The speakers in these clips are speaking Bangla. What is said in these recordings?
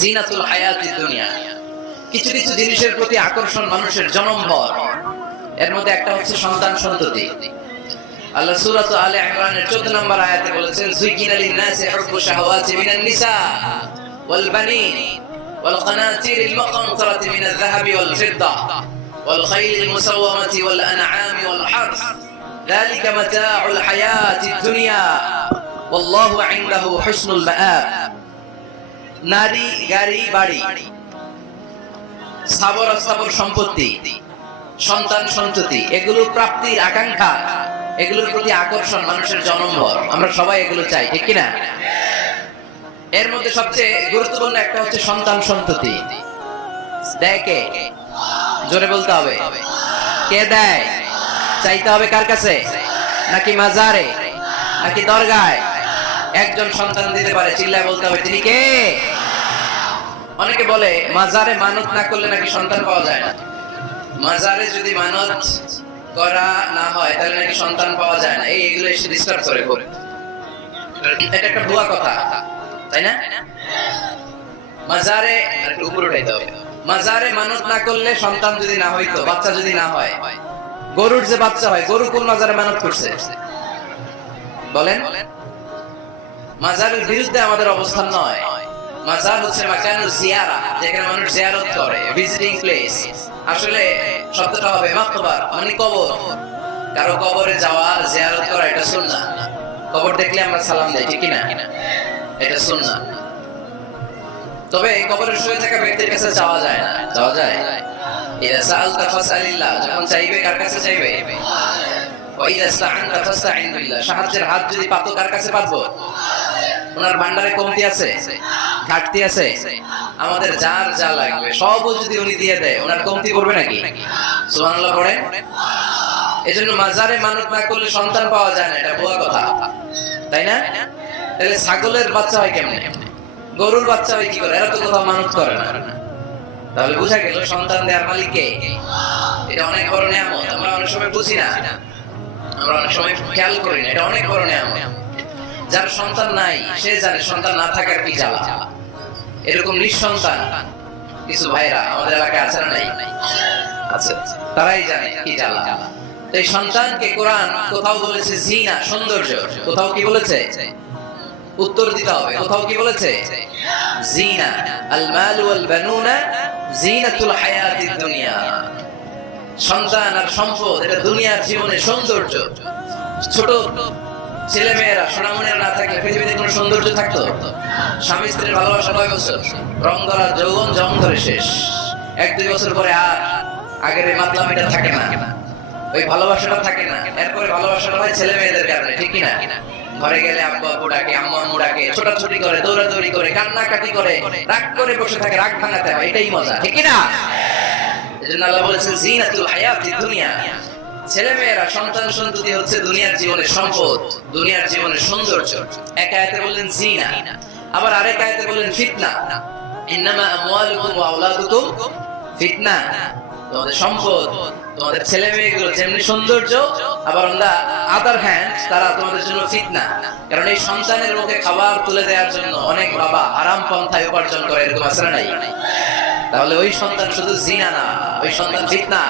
জিনাতুল হায়াতিদ দুনিয়া। কিছু কিছু জিনিসের প্রতি আকর্ষণ মানুষের জন্মভর, এর মধ্যে একটা হচ্ছে সন্তান সন্ততি। আল্লাহ সূরা আলে ইমরানের 14 নম্বর আয়াতে বলেছেন, যুইকিনা লিন-নাসি হুব্বু শাহাওয়াতি মিনান নিসা ওয়াল বানিন ওয়াল কানাতিরিল মুকানতারাতি মিনাল যাহাবি ওয়াল ফিদ্দা ওয়াল খাইলিল মুসাওওয়ামাতি ওয়াল আনআমি ওয়াল হারস যালিকা মাতাউল হায়াতিদ দুনিয়া ওয়াল্লাহু ইনদাহু হুসনুল মাআব। নারী, গাড়ি, বাড়ি, স্থাবর অস্থাবর সম্পত্তি, সন্তান সন্ততি, এগুলো প্রাপ্তির আকাঙ্ক্ষা, এগুলোর প্রতি আকর্ষণ মানুষের জন্মভর। আমরা সবাই এগুলো চাই, ঠিক কিনা? এর মধ্যে সবচেয়ে গুরুত্বপূর্ণ একটা হচ্ছে সন্তান সন্ততি। দেয় কে? জোরে বলতে হবে, কে দেয়? চাইতে হবে কার কাছে? নাকি মাজারে, নাকি দরগায়? একজন সন্তান দিতে পারে, চিল্লায় বলতে হবে তিনি কে? অনেকে বলে মাজারে মানত না করলে নাকি সন্তান পাওয়া যায় না। মাজারে যদি মানত করা না হয় তাহলে নাকি সন্তান পাওয়া যায় না। এইগুলো এসে ডিস্টার্ব করে খুব। এটা একটা ভুয়া কথা, তাই না? মাজারে একটু উপরে উঠাইতে হবে। মাজারে মানত না করলে সন্তান যদি না হইতো, বাচ্চা যদি না হয়, গরুর যে বাচ্চা হয়, গরু কোন মাজারে মানত করছে? বলেন। মাজারের বিরুদ্ধে আমাদের অবস্থান নয়। মাজার হচ্ছে মাকানুজ জিয়ারা, যেখানে মানুষ জিয়ারত করে, ভিজিটিং প্লেস। আসলে শব্দটা হবে মাকবার, মানে কবর। কারো কবরে যাওয়া, জিয়ারত করা, এটা সুন্নাহ। কবর দেখলে আমরা সালাম দেই, ঠিক কিনা? এটা সুন্নাহ। তবে কবরে শুয়ে থাকা ব্যক্তির কাছে যাওয়া যায় না। যাওয়া যায়? ইযা সাআলতা ফাসআলিল্লাহ, যখন চাইবে কার কাছে চাইবে? ওয়া ইযা ইসতাআনতা ফাসতাইন বিল্লাহ, সাহায্যের হাত যদি পাতো কার কাছে পাবো? ওনার ভান্ডারে কমতি আছে, ঘাটতি আছে? আমাদের যার যা লাগবে সবও যদি উনি দিয়ে দেয়, ওনার কমতি পড়বে নাকি? সুবহানাল্লাহ পড়েন। এজন্য মাজারে মানত না করলে সন্তান পাওয়া যায় না, এটা ভুয়া কথা, তাই না? তাহলে ছাগলের বাচ্চা হয় কেমনে? গরুর বাচ্চা হয় কি করে? এরা তো কোথাও মানত করে না। তাহলে বোঝা গেল সন্তান দেওয়ার মালিক কে? এটা অনেক বড় নিয়ামত। আমরা অনেক সময় বুঝি না, আমরা অনেক সময় খেয়াল করি না। এটা অনেক বড় নিয়ামত। যার সন্তান নাই সে জানে সন্তান না থাকার কি জ্বালা। এরকম নিঃসন্তান কিছু ভাইরা আমাদের এলাকায় আছে না? নাই? আছে। তারাই জানে কি জ্বালা। এই সন্তানকে কোরআন কোথাও বলেছে জিনা, সৌন্দর্য। কোথাও কি বলেছে? উত্তর দিতে হবে। কোথাও কি বলেছে? জিনা। আল মাল ওয়াল বানুনা জিনাতুল হায়াতিদ দুনিয়া। সন্তান আর সম্পদ এটা দুনিয়ার জীবনের সৌন্দর্য। ছোট ছেলে মেয়েরা সোনামণিরা না থাকলে পৃথিবীতে কোনো সৌন্দর্য থাকতো? স্বামী স্ত্রীর ভালোবাসা কয় বছর? রং ধরা যৌবন জং ধরে শেষ। 1-2 বছর পরে আর আগের এই মাতলামিটা থাকে না, ওই ভালোবাসাটা থাকে না। এরপরে ভালোবাসাটা হয় ছেলে মেয়েদের কারণে, ঠিক কিনা? ঘরে গেলে আব্বু আব্বু ডাকে, আম্মু আম্মু ডাকে, ছোটাছুটি করে, দৌড়াদৌড়ি করে, কান্নাকাটি করে, রাগ করে বসে থাকে, রাগ ভাঙাতে হয়। এটাই মজা, ঠিক কিনা? এজন্য আল্লাহ বলেছেন জিনাতুল হায়াতিদ দুনিয়া। ছেলে মেয়েরা, সন্তান সন্ততি হচ্ছে দুনিয়ার জীবনের সম্পদ, দুনিয়ার জীবনের সৌন্দর্য। এক আয়াতে বললেন জিনা, আবার আরেক আয়াতে বললেন ফিতনা। ইন্নামা আমওয়ালুকুম ওয়া আওলাদুকুম ফিতনা। তোমাদের সম্পদ, তোমাদের ছেলে মেয়েগুলো যেমনি সৌন্দর্য, আবার আদার হ্যান্ড তারা তোমাদের জন্য ফিতনা। কারণ এই সন্তানের মুখে খাবার তুলে দেওয়ার জন্য অনেক বাবা আরাম পন্থায় উপার্জন করে, এরকম আছে না? নাই? তাহলে ওই সন্তান শুধু জিনা না, ওই সন্তান ফিতনা।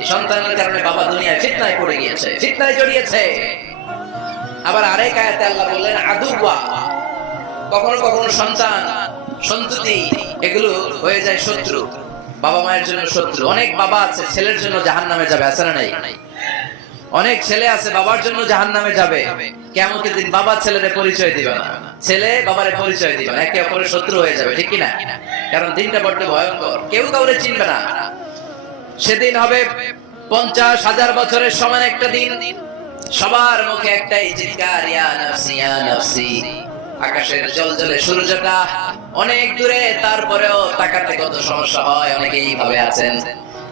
এই সন্তানের কারণে বাবা দুনিয়ায় ফিতনায় পড়ে গিয়েছে, ফিতনায় জড়িয়েছে। আবার আরেক আয়াতে আল্লাহ বললেন আদুওয়া। কখনো কখনো সন্তান সন্ততি এগুলো হয়ে যায় শত্রু, বাবা মায়ের জন্য শত্রু। অনেক বাবা আছে ছেলের জন্য জাহান্নামে যাবে, আছে না? নাই? অনেক ছেলে আছে বাবার জন্য জাহান্নামে যাবে। কিয়ামতের দিন বাবা ছেলের পরিচয় দিবে না, ছেলে বাবারে পরিচয় দিবে না, একে অপরের শত্রু হয়ে যাবে, ঠিক কিনা? কারণ দিনটা বড্ড ভয়ঙ্কর, কেউ কাউরে চিনবে না। সেদিন হবে 50,000 বছরের সমান একটা দিন। সবার মুখে একটাই চিৎকার, ইয়া নাফসি ইয়া নাফসি। আকাশের জ্বলজ্বলে সূর্যটা অনেক দূরে, তারপরেও তাকাতে কত সমস্যা হয়। অনেকেই ভাবে আছেন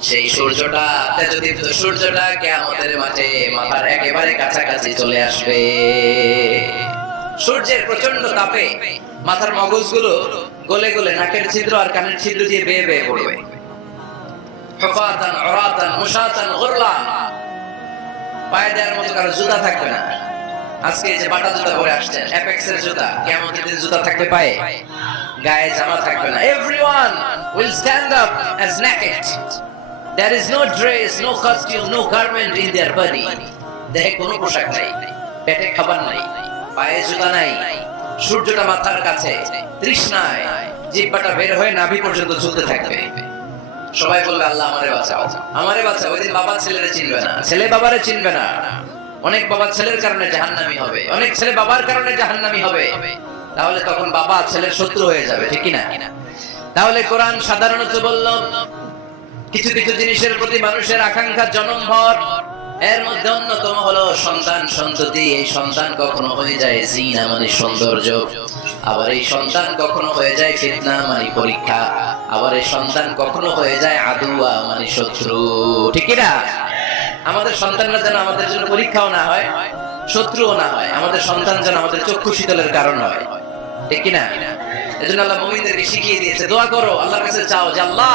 সেই সূর্যটা, তেজদীপ্ত সূর্যটা কিয়ামতের মাঠে মাথার একেবারে কাছাকাছি চলে আসবে। সূর্যের প্রচন্ড তাপে মাথার মগজগুলো গলে গলে নাকের ছিদ্র আর কানের ছিদ্র দিয়ে বেয়ে বেয়ে পড়বে। হুফাতান উরাতান মুশাতান গুরলা। পায়ে দেওয়ার মতো কারো জুতা থাকবে না। আজকে যে বাটা জুতা পরে আসছেন, অ্যাপেক্সের জুতা, কিয়ামতের দিন জুতা থাকবে পায়ে? গায়ে জামা থাকবে না। Everyone will stand up as naked. There is no dress, no costume, no garment in their body. দেহে কোনো পোশাক নাই, পেটে খাবার নাই, পায়ে জুতা নাই, সূর্যটা মাথার কাছে, তৃষ্ণায় জিহ্বাটা বের হয়ে নাভি পর্যন্ত ঝুলতে থাকবে। সবাই বলবে আল্লাহ আমারে বাঁচাও, আমারে বাঁচাও। ওই দিন বাবা ছেলেরে চিনবে না, ছেলে বাবারে চিনবে না। অনেক বাবা ছেলের কারণে জাহান্নামী হবে, অনেক ছেলে বাবার কারণে জাহান্নামী হবে। তাহলে তখন বাবা ছেলের শত্রু হয়ে যাবে, ঠিক কি না? তাহলে কোরআন সাধারণত বলল কিছু কিছু জিনিসের প্রতি মানুষের আকাঙ্ক্ষা জনমভর, এর মধ্যে অন্যতম হলো সন্তান সন্ততি। এই সন্তান কখনো হয়ে যায় জিনা মানে সৌন্দর্য, আবার এই সন্তান কখনো হয়ে যায় ফিতনা মানে পরীক্ষা, আবার এই সন্তান কখনো হয়ে যায় আদুয়া মানে শত্রু, ঠিক কি না? আমাদের সন্তানরা যেন আমাদের জন্য পরীক্ষাও না হয়, শত্রুও না হয়। আমাদের সন্তান যেন আমাদের চক্ষু শীতলের কারণ হয়, ঠিক কি না? এজন্য আল্লাহ মুমিনদেরকে শিখিয়ে দিয়েছে, দোয়া করো, আল্লাহর কাছে চাও যে আল্লাহ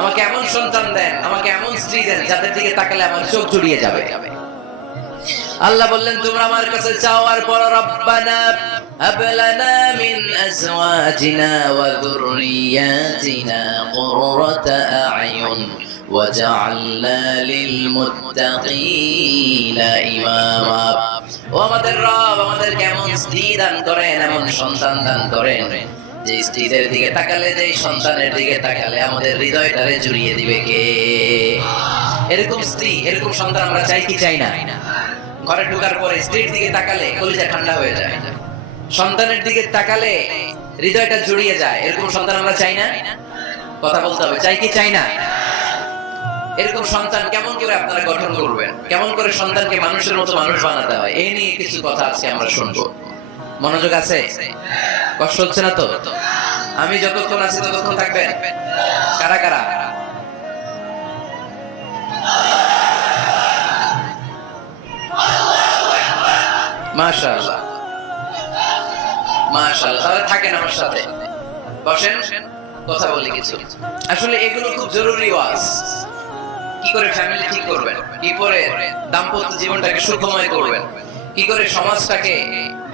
আমাকে এমন সন্তান দেন, আমাকে এমন স্ত্রী দেন যাদের দিকে তাকালে আমার চোখ জুড়িয়ে যাবে। আল্লাহ বললেন তোমরা আমার কাছে চাও, আর পর রব্বানা হাব লানা মিন আজওয়াজিনা ওয়া যুররিয়াতিনা কুররাতা আ'য়ুন ওয়াজআলনা লিল মুত্তাকিনা ইমামা। ও আমাদের রব, আমাদেরকে এমন স্ত্রী দান করেন, এমন সন্তান দান করেন যে স্ত্রীদের দিকে তাকালে, যে সন্তানের দিকে তাকালে আমাদের হৃদয়টারে জুড়িয়ে দিবে কে? এরকম স্ত্রী, এরকম সন্তান আমরা চাই কি চাই না? ঘরে ঢোকার পরে স্ত্রীর দিকে তাকালে কলিজা ঠান্ডা হয়ে যায়, সন্তানের দিকে তাকালে হৃদয়টা জুড়িয়ে যায়। এরকম সন্তান আমরা চাই না? কথা বলতে হবে, চাই কি চাই না? এরকম সন্তান কেমন করে আপনারা গঠন করবেন, কেমন করে সন্তানকে মানুষের মতো মানুষ বানাতে হয়, এই নিয়ে কিছু কথা আজকে আমরা শুনবো। মনোযোগ আছে? কষ্ট হচ্ছে না তো? আমি যতক্ষণ আছি ততক্ষণ থাকবেন? কারা কারা? মাশাআল্লাহ, মাশাআল্লাহ। তাহলে থাকেন আমার সাথে, বসেন, কথা বলি কিছু। আসলে এগুলো খুব জরুরি ওয়াজ। কি করে ফ্যামিলি ঠিক করবেন, কি করে দাম্পত্য জীবনটাকে সুখময় করবেন, কি করে সমাজটাকে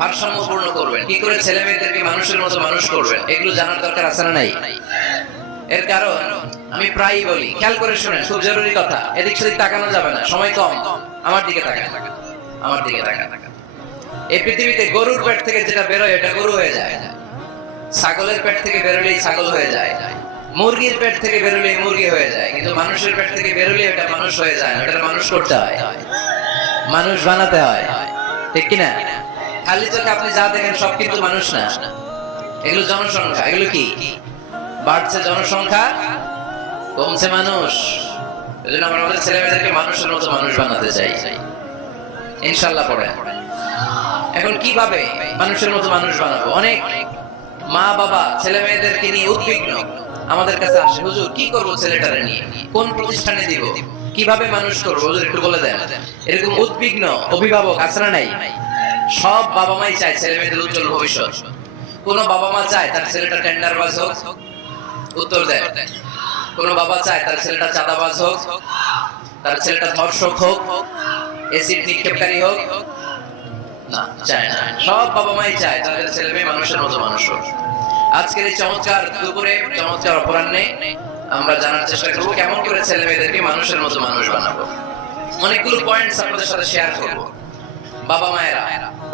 ভারসাম্যপূর্ণ করবেন, কি করে ছেলে মেয়েদেরকে মানুষের মতো মানুষ করবেন, এগুলো জানার দরকার আছে না নাই? এর কারণ আমি প্রায়ই বলি, খেয়াল করে শুনেন, খুব জরুরি কথা। এদিক সেদিক তাকানো যাবে না, সময় কম। আমার দিকে তাকান, আমার দিকে তাকান। এই পৃথিবীতে গরুর পেট থেকে যেটা বেরোয় এটা গরু হয়ে যায়, ছাগলের পেট থেকে বেরোলেই ছাগল হয়ে যায়, মুরগির পেট থেকে বেরোলেই মুরগি হয়ে যায়, কিন্তু মানুষের পেট থেকে বেরোলে এটা মানুষ হয়ে যায় না। এটা মানুষ করতে হয়, মানুষ বানাতে হয়, ঠিক কিনা? খালি চোখে আপনি যা দেখেন সব কিন্তু মানুষ না, এগুলো জনসংখ্যা। এগুলো কি? বাড়ছে জনসংখ্যা, কমছে মানুষ। এজন্য আমরা আমাদের ছেলে মেয়েদেরকে মানুষের মতো মানুষ বানাতে চাই, ইনশাআল্লাহ। পড়ে এখন কিভাবে মানুষের মতো মানুষ বানাবো? অনেক মা বাবা ছেলে মেয়েদেরকে নিয়ে উদ্বিগ্ন, আমাদের কাছে আসে, হুজুর কি করবো ছেলেটারে নিয়ে, কোন প্রতিষ্ঠানে দিব, কিভাবে মানুষ করবো হুজুর একটু বলে দেন। এরকম উদ্বিগ্ন অভিভাবক আছে না নাই? সব বাবা মাই চায় ছেলে মেয়েদের উজ্জ্বল ভবিষ্যৎ। কোন বাবা মা চায় তার ছেলেটা টেন্ডারবাজ হোক, উত্তর দেয়। কোন বাবা চায় তার ছেলেটা চাঁদাবাজ হোক, তার ছেলেটা ধর্ষক হোক, এসিড নিক্ষেপকারী হোক? না, চায় না। সব বাবা মাই চায় তাদের ছেলে মেয়ে মানুষের মতো মানুষ হোক। আজকের এই চমৎকার দুপুরে, চমৎকার অপরাহ্নে আমরা জানার চেষ্টা করবো কেমন করে ছেলে মেয়েদেরকে মানুষের মতো মানুষ বানাবো। অনেকগুলো পয়েন্টস আপনাদের সাথে শেয়ার করবো। বাবা মায়েরা,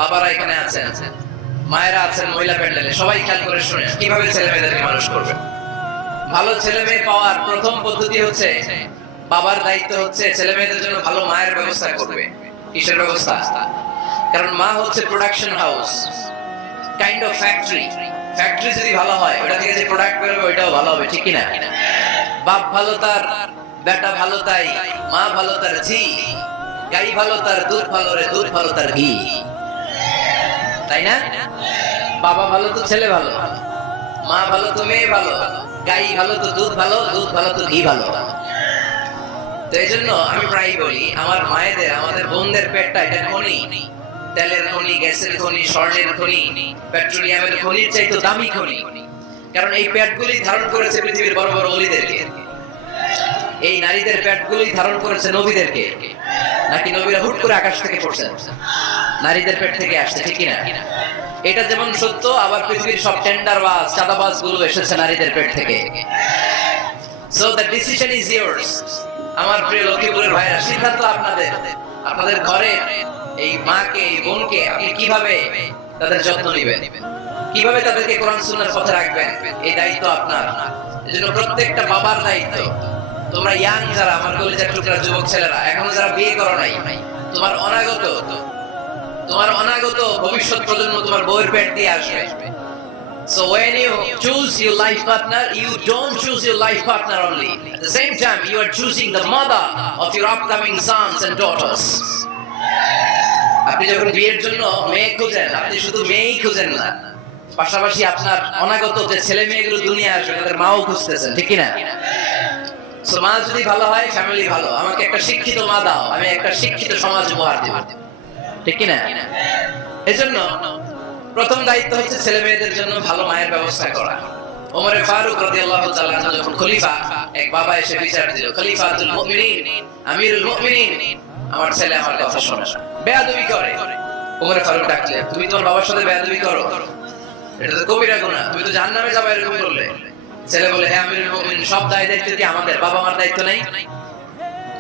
বাবারা এখানে আছেন, মায়েরা আছেন মহিলা প্যান্ডেলে, সবাই খেয়াল করে শুনে কিভাবে ছেলে মেয়েদেরকে মানুষ করবে। ভালো ছেলে মেয়ে পাওয়ার প্রথম পদ্ধতি হচ্ছে, বাবার দায়িত্ব হচ্ছে ছেলে মেয়েদের জন্য ভালো মায়ের ব্যবস্থা করবে। কিসের ব্যবস্থা? কারণ মা হচ্ছে production house, kind of factory. Factory যদি ভালো হয়, ওটা থেকে যে প্রোডাক্ট বেরোবে ওইটাও ভালো হবে, ঠিক কিনা? বাপ ভালো তার বেটা ভালো তাই, মা ভালো তার ঝি, গাই ভালো তার দুধ ভালো রে, দুধ ভালো তার ঘি, তাই না? বাবা ভালো তো ছেলে ভালো, মা ভালো তো মেয়ে ভালো, গাই ভালো তো দুধ ভালো, দুধ ভালো তো ঘি ভালো। তো এই জন্য আমি প্রায় বলি, আমার মায়েদের, আমাদের বোনদের পেটটা এটা খনি, তেলের খনি, গ্যাসের খনি, স্বর্ণের খনি, পেট্রোলিয়ামের খনির চাইতে দামি খনি। কারণ এই পেটগুলি ধারণ করেছে পৃথিবীর বড় বড় অলিদেরকে, এই নারীদের পেটগুলি ধারণ করেছে নবীদেরকে। নাকি নবীরা হুট করে আকাশ থেকে পড়ছেন? নারীদের পেট থেকে আসছে, ঠিক কিনা? এটা যেমন সত্য, আবার পৃথিবীর সব টেন্ডারবাজ চাঁদাবাজ গুলো এসেছে নারীদের পেট থেকে। So the decision is years. আমার প্রিয় লক্ষ্মীপুরের ভাইরা, সিদ্ধান্ত আপনাদের। আপনাদের ঘরে এই মাকে, এই বোনকে আপনি কিভাবে তাদের যত্ন নেবেন, কিভাবে তাদেরকে কোরআন সুন্নাহর পথে রাখবেন, এই দায়িত্ব আপনার। এজন্য প্রত্যেকটা বাবার দায়িত্ব। তোমরা ইয়াং যারা, আমার কলেজের টুকরা যুবক ছেলেরা, এখনো যারা বিয়ে করো নাই, তোমার অনাগত ভবিষ্যৎ প্রজন্ম তোমার বউয়ের পেট দিয়ে আসবে। So when you choose your life partner, you don't choose your life partner only. At the same time, you are choosing the mother of your upcoming sons and daughters. আপনি যখন বিয়ের জন্য মেয়ে খুঁজেন, আপনি শুধু মেয়েই খুঁজেন না, পাশাপাশি আপনার অনাগত যে ছেলে মেয়েগুলো দুনিয়া আসবে তাদের মাও খুঁজতেছেন, ঠিক কিনা? সো মা যদি ভালো হয়, ফ্যামিলি ভালো। আমাকে একটা শিক্ষিত মা দাও, আমি একটা শিক্ষিত সমাজ উপহার দেব, ঠিক কিনা? এজন্য প্রথম দায়িত্ব হচ্ছে ছেলে মেয়েদের জন্য ভালো মায়ের ব্যবস্থা করা। ওমরে ফারুক রাদিয়াল্লাহু তাআলা যখন খলিফা, এক বাবা এসে বিচার দিল, খলিফাতুল মুমিনিন, আমিরুল মুমিনিন, আমার ছেলে আমার কথা শোনে না, বেয়াদবি করে। ওমরে ফারুক ডাকলেন, তুমি তোমার বাবার সাথে বেয়াদবি করো, এটা তো কবিরা গুনাহ, তুমি তো জাহান্নামে যাবে এরকম করলে। ছেলে বলে, হে আমিরুল মুমিনিন, সব দায়িত্ব কি আমাদের? বাবা মার দায়িত্ব নেই?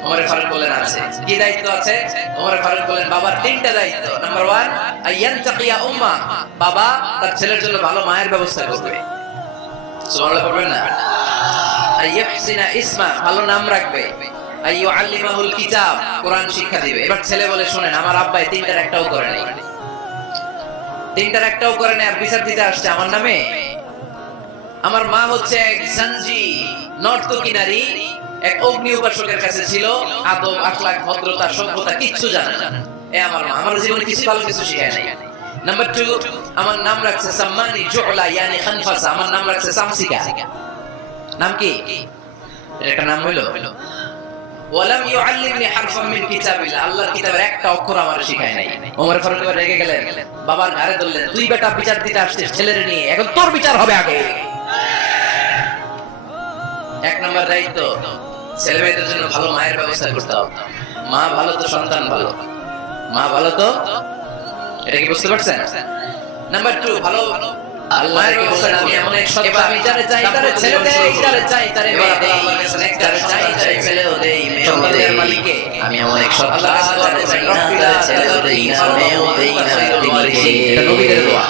ওমর ফারুক বলেন, আছে। কি দায়িত্ব আছে? ওমর ফারুক বলেন, বাবার তিনটা দায়িত্ব। নাম্বার 1, আয়ানতাকিয়া উম্মা, বাবা তার ছেলের জন্য ভালো মায়ের ব্যবস্থা করবে। সুবহানাল্লাহ পড়বেন না? আইয়াহসিনা ইসমা, ভালো নাম রাখবে। আইয়ুআল্লিমাহুল কিতাব, কোরআন শিক্ষা দিবে। এবার ছেলে বলে, শুনেন, আমার আব্বাই তিনটার একটাও করে নাই, আর বিচার দিতে আসছে আমার নামে। আমার মা হচ্ছে এক জানজি, নর্তকী নারী, এক অগ্নি উপাসকের কাছে ছিল, আদব, আখলাক, ভদ্রতা, সভ্যতা কিচ্ছু জানে না। আমার মা আমার জীবনে কিছু ভালো কিছু শিখায় নাই। নাম্বার 2, আমার নাম রাখছে সাম্মানি জুলা, ইয়ানি খানফাসা, আমার নাম রাখছে সামসিকা। নাম কি? এটা নাম হইলো। ওয়ালাম ইউআল্লিমনি হারফাম মিন কিতাবিল্লাহ, আল্লাহর কিতাবের একটা অক্ষর আমারে শিখায় নাই। ওমর ফারুক রেগে গেলেন, বাবার ঘাড়ে ধরলেন, তুই বেটা বিচার দিতে আসছিস ছেলেরে নিয়ে, এখন তোর বিচার হবে আগে। এক নম্বর দায়িত্ব, ছেলে মেয়েদের জন্য ভালো মায়ের ব্যবস্থা করতে হবে। মা ভালো তো সন্তান ভালো, মা ভালো তো, এটা কি বুঝতে পারছেন? নাম্বার 2, ভালো মায়ের ব্যবস্থা। আমি এমন এক সত্তা, আমি যারে চাই তারে ছেলে দেই, যারে চাই তারে মেয়ে দেই, যারে চাই তারে ছেলেও দেই, মেয়েও দেই। মালিকে আমি এমন এক সত্তা, যারে চাই তারে ছেলেও দেই না, মেয়েও দেই না, এটা নবীদের দোয়া।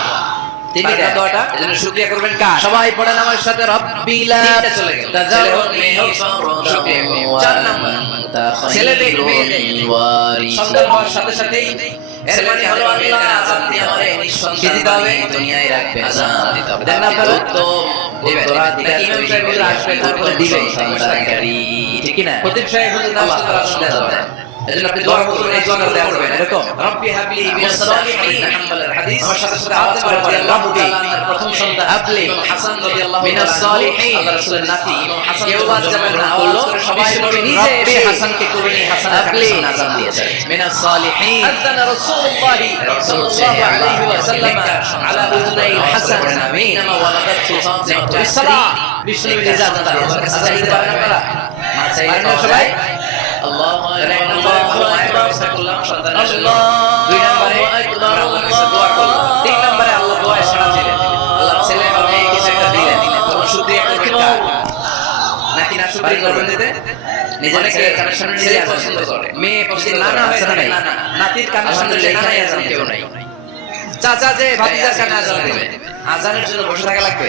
তিনটা দোয়াটা, এজন্য শুকরিয়া করবেন কার? সবাই পড়েন আমার সাথে, রব্বিলা। চলে গেল, ছেলে হোক মেয়ে হোক, শুকরিয়া করুন। 4 নাম্বার, ছেলে দেখ মেয়ে দেখ, সন্তান হওয়ার সাথে সাথেই এর মানে হলো আল্লাহ আপনি আমারে নিঃসন্তান দিতে হবে, দুনিয়ায় রাখবেন, আযাব দিতে হবে। দেন আপনারা তো উত্তরাধিকার ইমাম সাহেব হুজুর আসবেন, তারপরে দিবেন সন্তানকারী, ঠিক কি না? খতিব সাহেব হুজুর দাস তারা শুনে যাবেন। এজন্য আপনি দোয়া করবেন, এই দোয়াটা দেয়া করবেন এরকম, রব্বি হাবলি মিনাস সালিহিন, হাম্মালের হাদিস। আমার সাথে সাথে আয়াত রাদিয়াল্লাহু তাআলার প্রথম সন্তান হাবলি হাসান রাদিয়াল্লাহু মিনাস সালিহিন, আল্লাহ রাসূলের নাতি ইমাম হাসান। কেউ বাদ যাবেন না, হলো সবাই নবী নিজে এসে হাসানকে কুরবানি হাসান হাবলি আযান দিয়েছেন, মিনাস সালিহিন। আযানা রাসূলুল্লাহি সাল্লাল্লাহু আলাইহি ওয়াসাল্লাম আলা উযনাই হাসান, আমিনামা ওয়ালাদাতু ফাতিমাতু বিসসালাহ, বিশ্বনবী ইজাজত দিয়েছেন। আচ্ছা, দিতে পারেন আপনারা? মা চাইলে তো সবাই আল্লাহু আকবার, আল্লাহু আকবার করলাম, সন্তান আসলো। 2 নম্বরে আল্লাহর কাছে দোয়া করলাম। 3 নম্বরে আল্লাহ দোয়ায় সাড়া দিলেন, আল্লাহ ছেলে বা মেয়ে কিছু একটা দিলেন, তখন শুকরিয়া করবেন কার? নাকি না শুকরিয়া করবেন দিতে? নিজের ছেলের কানের সামনে ছেলে পছন্দ করে, মেয়ে পছন্দ না না হয় না, নাতির কানের সামনে লেখাই আজান কেউ নাই, চাচা যে ভাতিজার কানে আজান দিবে, আজানের জন্য বসে থাকা লাগবে।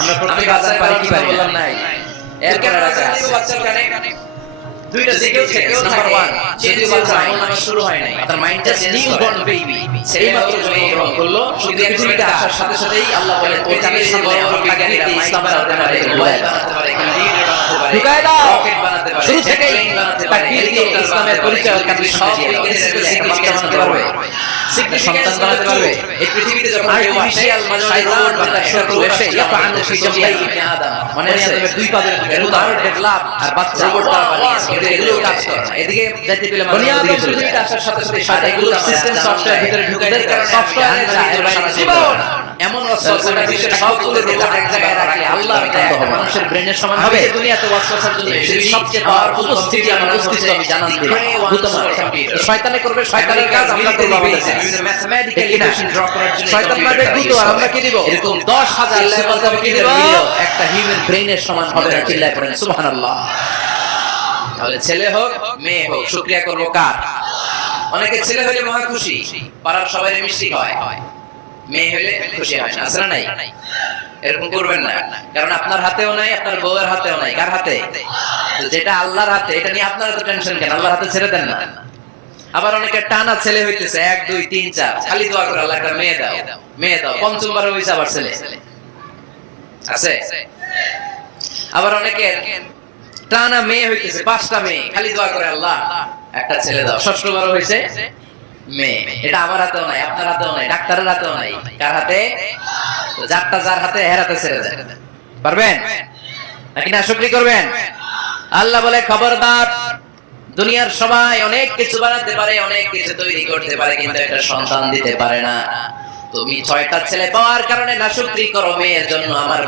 আমরা প্রত্যেক আজান পারি কি পারি বললাম নাই, এরপরে রাখা আছে বাচ্চার কানে দুইটা জিকির আছে। নাম্বার 1, যদি বাচ্চা আমল শুরু হয় নাই, তার মাইন্ডটা নিউ বর্ন বেবি, সেই মাত্র জন্মগ্রহণ করলো, শুধু পৃথিবীতে আসার সাথে সাথেই আল্লাহ বলেন ওই কানের সামনে বিজ্ঞানীরা ইসলামের আওতায় বানাতে পারে, ঢুকায় দাও, রকেট বানাতে পারে, শুরু থেকেই তাকবীর দিয়ে ইসলামের পরিচয় কাটিয়ে সব বিজ্ঞানীরা বানাতে পারবে, সন্তান বানাতে পারবে। এই পৃথিবীতে যখন আর্টিফিশিয়াল শয়তান যেটা শুরু এসে ইয়াতান ফি জামই ইবনে আদম, মানে আদমের দুই পাদের মধ্যে আরো ডেভেলপ আর বাচ্চা রোবট তারা বানিয়েছে, কিন্তু এগুলো কাজ করে না। এদিকে যাইতে পেলে মানে এদিকে পৃথিবীতে আসার সাথে সাথে শয়তান এগুলো সিস্টেম সফটওয়্যার ভিতরে ঢুকায় দেয়, সফটওয়্যারে যায় জীবন এমন অস্ত্র যেটা বিশ্বের সবগুলো রোবট এক জায়গায় রাখে আল্লাহর দয়া একটা মানুষের ব্রেনের সমান হবে দুনিয়াতে ওয়াসওয়াসার জন্য পৃথিবীর সবচেয়ে পাওয়ারফুল উপস্থিতি আমার উপস্থিতি আমি জানান দিই শয়তানে করবে শয়তানের কাজ আমরা করব আমাদের ম্যাথমেটিক্যাল ইকুয়েশন ড্র করার জন্য শয়তান মারবে দুটো আর আমরা কি দিব এরকম 10,000 লেভেল কি দিব একটা হিউম্যান ব্রেনের সমান হবে না চিল্লায় পড়েন সুবহানাল্লাহ তাহলে ছেলে হোক মেয়ে হোক শুকরিয়া করব কার অনেকে ছেলে হলে মহা খুশি পাড়ার সবাই মিষ্টি হয় মেয়ে হলে খুশি হয় না আসলে নাই এরকম করবেন না কারণ আপনার হাতেও নাই আপনার বউয়ের হাতেও নাই কার হাতে যেটা আল্লাহর হাতে এটা নিয়ে আপনারা তো টেনশন কেন আল্লাহর হাতে ছেড়ে দেন না আবার অনেকে টানা ছেলে হইতেছে 1 2 3 4 খালি দোয়া করে আল্লাহ একটা মেয়ে দাও পঞ্চমবার হইছে আবার ছেলে আছে আবার অনেকে টানা মেয়ে হইতেছে 5টা মেয়ে খালি দোয়া করে আল্লাহ একটা ছেলে দাও ষষ্ঠবার হইছে মেয়ে এটা আমার হাতেও নাই আপনার হাতেও নাই ডাক্তারের হাতেও নাই কার হাতে যারটা যার হাতে এর হাতে ছেড়ে দেন পারবেন নাকি না শুকরিয়া করবেন আল্লাহ বলে খবরদার দুনিয়ার সবাই অনেক কিছু বানাতে পারে অনেক কিছু তৈরি করতে পারে কিন্তু একটা সন্তান দিতে পারে না তুমি 6টা ছেলে পাওয়ার কারণে নাশুকরি করো মেয়ের জন্য আমার